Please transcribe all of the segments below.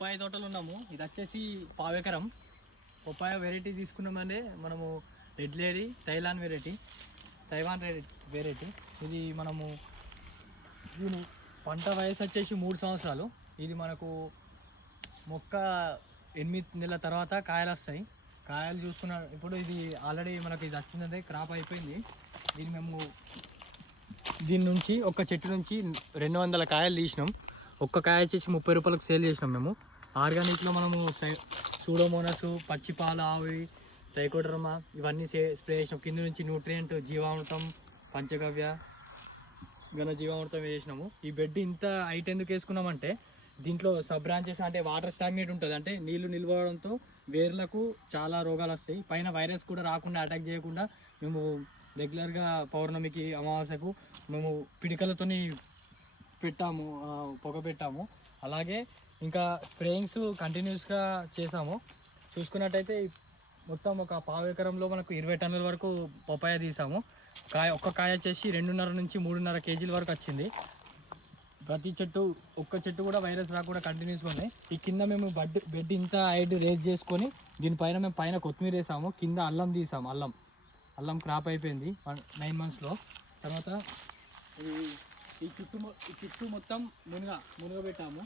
పొప్పాయ తోటలు ఉన్నాము. ఇది వచ్చేసి పావెకరం పొప్పాయ వెరైటీ తీసుకున్నామంటే మనము రెడ్ లేడీ తైవాన్ వెరైటీ. ఇది మనము దీని పంట వయసు వచ్చేసి 3 సంవత్సరాలు. ఇది మనకు మొక్క 8 నెలల తర్వాత కాయలు వస్తాయి. కాయలు చూసుకున్న ఇప్పుడు ఇది ఆల్రెడీ మనకి ఇది వచ్చిందంటే క్రాప్ అయిపోయింది. దీని నుంచి ఒక చెట్టు నుంచి 200 కాయలు తీసినాం. ఒక్క కాయ వచ్చేసి 30 రూపాయలకు సేల్ చేసినాం మేము. ఆర్గానిక్లో మనము సూడోమోనస్, పచ్చిపాల ఆవి, ట్రైకోడర్మా ఇవన్నీ స్ప్రే చేసినాం. కింద నుంచి న్యూట్రియంట్, జీవామృతం, పంచగవ్య, ఘన జీవామృతం వేసినాము. ఈ బెడ్ ఇంత హైట్ ఎందుకు వేసుకున్నామంటే దీంట్లో సబ్ బ్రాంచెస్ అంటే వాటర్ స్టాగ్నేట్ ఉంటుంది. అంటే నీళ్లు నిల్వడంతో వేర్లకు చాలా రోగాలు వస్తాయి. పైన వైరస్ కూడా రాకుండా అటాక్ చేయకుండా మేము రెగ్యులర్గా పౌర్ణమికి, అమావాస్యకు మేము పిడికలతోని పొగ పెట్టాము. అలాగే ఇంకా స్ప్రేయింగ్స్ కంటిన్యూస్గా చేసాము. చూసుకున్నట్టయితే మొత్తం ఒక పావు ఎకరంలో మనకు 20 టన్నుల వరకు పపాయ తీసాము. ఒక్క కాయ వచ్చేసి 2.5 నుంచి 3.5 కేజీల వరకు వచ్చింది. ప్రతి చెట్టు ఒక్క చెట్టు కూడా వైరస్ రాకుండా కంటిన్యూస్గా ఉన్నాయి. ఈ కింద మేము బెడ్ ఇంత హైట్ రేజ్ చేసుకొని దీనిపైన మేము పైన కొత్తిమీర వేసాము. కింద అల్లం తీసాము. అల్లం క్రాప్ అయిపోయింది 9 మంత్స్లో. తర్వాత ఈ చుట్టూ మొత్తం మునగ పెట్టాము.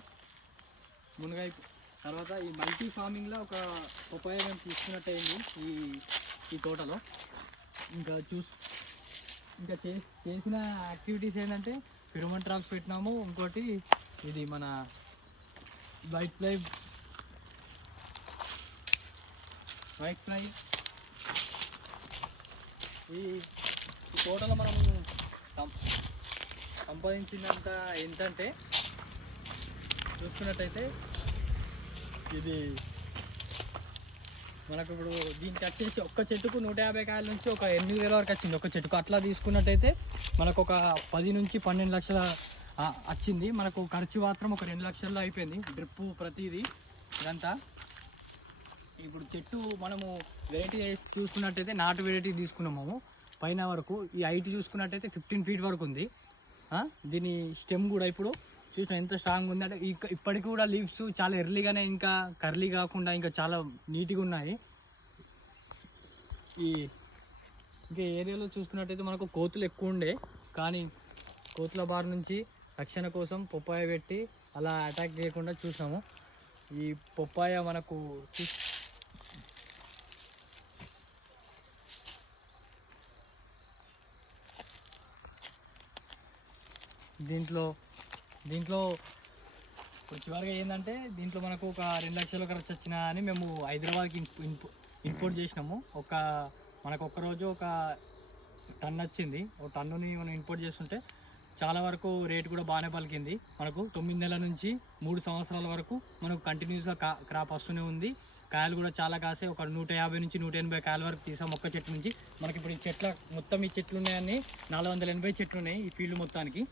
తర్వాత ఈ మల్టీ ఫార్మింగ్లో ఒక పపాయ మేము తీసుకున్నట్టయింది ఈ తోటలో. ఇంకా చేసిన యాక్టివిటీస్ ఏంటంటే ఫిరోమోన్ ట్రాప్స్ పెట్టినాము. ఇంకోటి ఇది మన వైట్ ఫ్లై ఈ తోటలో మనం సంపాదించినంత ఏంటంటే చూసుకున్నట్టయితే ఇది మనకు ఇప్పుడు దీనికి వచ్చేసి ఒక్క చెట్టుకు 150 కాయల నుంచి ఒక 8,000 వరకు వచ్చింది ఒక్క చెట్టుకు. అట్లా తీసుకున్నట్టయితే మనకు ఒక 10 నుంచి 12 లక్షల వచ్చింది. మనకు ఖర్చు మాత్రం ఒక 2 లక్షల్లో అయిపోయింది. డ్రిప్ ప్రతిదీ ఇదంతా. ఇప్పుడు చెట్టు మనము వెరైటీ చూసుకున్నట్టయితే నాటు వెరైటీ తీసుకున్నాము. పైన వరకు ఈ హైట్ చూసుకున్నట్టయితే 15 ఫీట్ వరకు ఉంది. దీని స్టెమ్ కూడా ఇప్పుడు చూసిన ఎంత స్ట్రాంగ్ ఉంది అంటే ఇప్పటికి కూడా లీవ్స్ చాలా ఎర్లీగానే ఇంకా కర్లీ కాకుండా ఇంకా చాలా నీట్గా ఉన్నాయి. ఇంకా ఏరియాలో చూసుకున్నట్టయితే మనకు కోతులు ఎక్కువ ఉండే, కానీ కోతుల బారి నుంచి రక్షణ కోసం పొప్పాయ పెట్టి అలా అటాక్ చేయకుండా చూసాము. ఈ పొప్పాయ మనకు దీంట్లో ఇప్పుడు చివరిగా ఏంటంటే దీంట్లో మనకు ఒక 2 లక్షల ఖర్చు వచ్చినా అని మేము హైదరాబాద్కి ఇంపోర్ట్ చేసినాము. మనకు ఒక్కరోజు ఒక టన్ వచ్చింది. ఒక టన్నుని మనం ఇంపోర్ట్ చేస్తుంటే చాలా వరకు రేటు కూడా బాగానే పలికింది. మనకు 9 నెలల నుంచి 3 సంవత్సరాల వరకు మనకు కంటిన్యూస్గా క్రాప్ వస్తూనే ఉంది. కాయలు కూడా చాలా కాసే ఒక 150 నుంచి 180 కాయల వరకు తీసాం ఒక్క చెట్టు నుంచి. మనకి ఇప్పుడు ఈ చెట్లు ఉన్నాయని 480 చెట్లు ఉన్నాయి ఈ ఫీల్డ్ మొత్తానికి.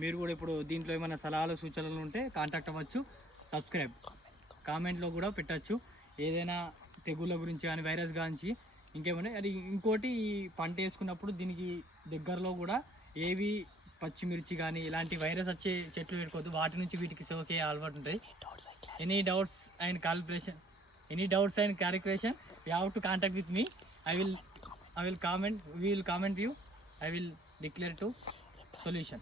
మీరు కూడా ఇప్పుడు దీంట్లో ఏమైనా సలహాలు సూచనలు ఉంటే కాంటాక్ట్ అవ్వచ్చు. సబ్స్క్రైబ్ కామెంట్లో కూడా పెట్టచ్చు. ఏదైనా తెగుళ్ళ గురించి కానీ వైరస్ గురించి ఇంకేమైనా. అది ఇంకోటి ఈ పంట వేసుకున్నప్పుడు దీనికి దగ్గరలో కూడా ఏవి పచ్చిమిర్చి కానీ ఇలాంటి వైరస్ వచ్చే చెట్లు పెట్టుకోవద్దు. వాటి నుంచి వీటికి సోకే అలవాటు ఉంటాయి. Any doubts and clarification you have to contact with me. I will comment you. I will declare to solution.